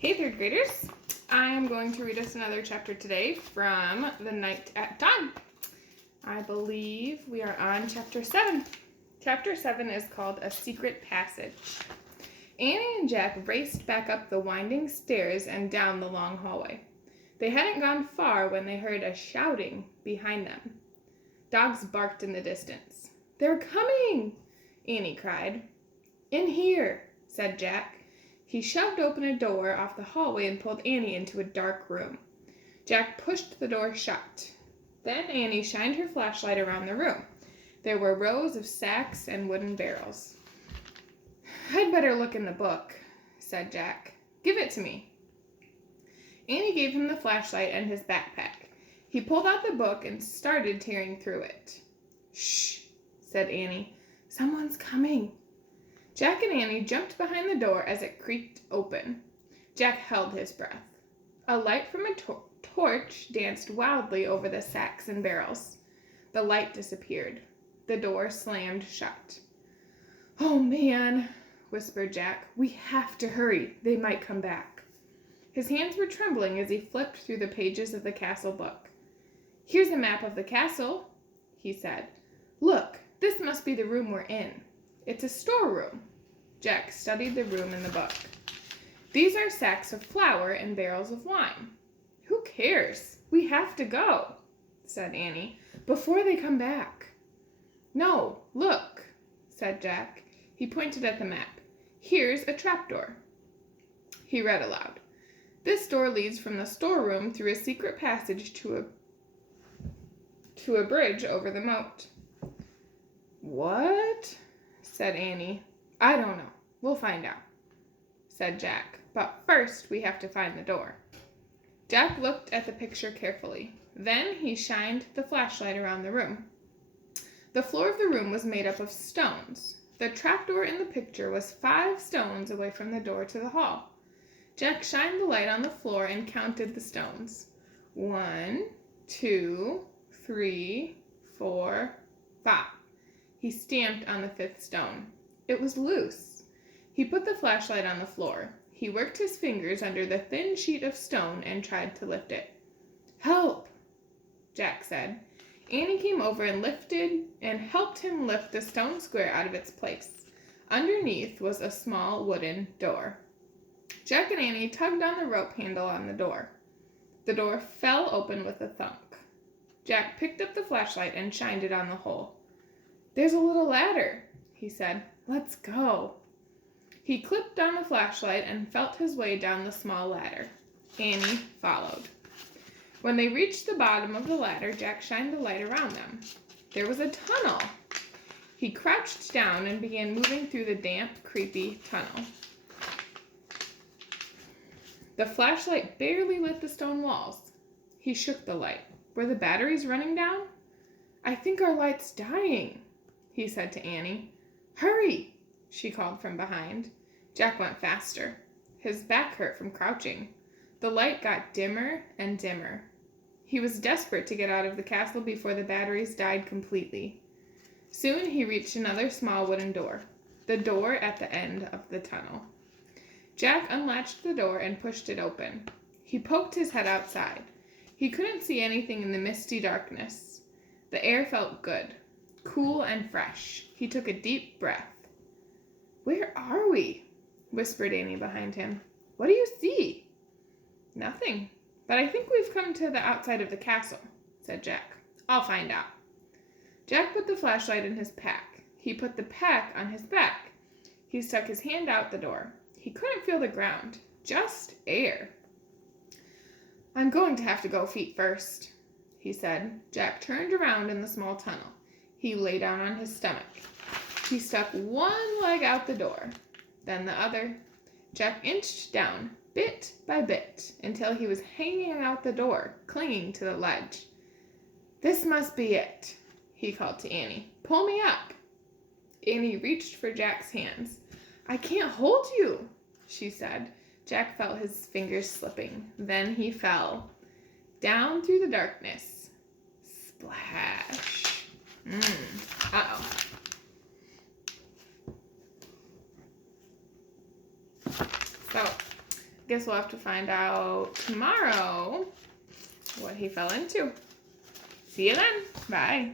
Hey, third graders. I am going to read us another chapter today from The Night at Dawn. I believe we are on chapter 7. Chapter 7 is called A Secret Passage. Annie and Jack raced back up the winding stairs and down the long hallway. They hadn't gone far when they heard a shouting behind them. Dogs barked in the distance. "They're coming!" Annie cried. "In here," said Jack. He shoved open a door off the hallway and pulled Annie into a dark room. Jack pushed the door shut. Then Annie shined her flashlight around the room. There were rows of sacks and wooden barrels. "I'd better look in the book," said Jack. "Give it to me." Annie gave him the flashlight and his backpack. He pulled out the book and started tearing through it. "Shh," said Annie. "Someone's coming." Jack and Annie jumped behind the door as it creaked open. Jack held his breath. A light from a torch danced wildly over the sacks and barrels. The light disappeared. The door slammed shut. "Oh, man," whispered Jack. "We have to hurry. They might come back." His hands were trembling as he flipped through the pages of the castle book. "Here's a map of the castle," he said. "Look, this must be the room we're in. It's a storeroom." Jack studied the room in the book. "These are sacks of flour and barrels of wine." "Who cares? We have to go," said Annie, "before they come back." "No, look," said Jack. He pointed at the map. "Here's a trapdoor." He read aloud. "This door leads from the storeroom through a secret passage to a bridge over the moat." "What?" said Annie. "I don't know. We'll find out," said Jack. "But first we have to find the door." Jack looked at the picture carefully. Then he shined the flashlight around the room. The floor of the room was made up of stones. The trapdoor in the picture was 5 stones away from the door to the hall. Jack shined the light on the floor and counted the stones. 1, 2, 3, 4, 5. He stamped on the 5th stone. It was loose. He put the flashlight on the floor. He worked his fingers under the thin sheet of stone and tried to lift it. "Help," Jack said. Annie came over and helped him lift the stone square out of its place. Underneath was a small wooden door. Jack and Annie tugged on the rope handle on the door. The door fell open with a thunk. Jack picked up the flashlight and shined it on the hole. "There's a little ladder," he said. "Let's go." He clipped on the flashlight and felt his way down the small ladder. Annie followed. When they reached the bottom of the ladder, Jack shined the light around them. There was a tunnel. He crouched down and began moving through the damp, creepy tunnel. The flashlight barely lit the stone walls. He shook the light. Were the batteries running down? "I think our light's dying," he said to Annie. "Hurry," she called from behind. Jack went faster. His back hurt from crouching. The light got dimmer and dimmer. He was desperate to get out of the castle before the batteries died completely. Soon he reached another small wooden door, the door at the end of the tunnel. Jack unlatched the door and pushed it open. He poked his head outside. He couldn't see anything in the misty darkness. The air felt good, cool and fresh. He took a deep breath. "Where are we?" whispered Annie behind him. "What do you see?" "Nothing, but I think we've come to the outside of the castle," said Jack. "I'll find out." Jack put the flashlight in his pack. He put the pack on his back. He stuck his hand out the door. He couldn't feel the ground, just air. "I'm going to have to go feet first," he said. Jack turned around in the small tunnel. He lay down on his stomach. He stuck one leg out the door, then the other. Jack inched down, bit by bit, until he was hanging out the door, clinging to the ledge. "This must be it," he called to Annie. "Pull me up." Annie reached for Jack's hands. "I can't hold you," she said. Jack felt his fingers slipping. Then he fell. Down through the darkness. Splash. Uh-oh. So, guess we'll have to find out tomorrow what he fell into. See you then. Bye.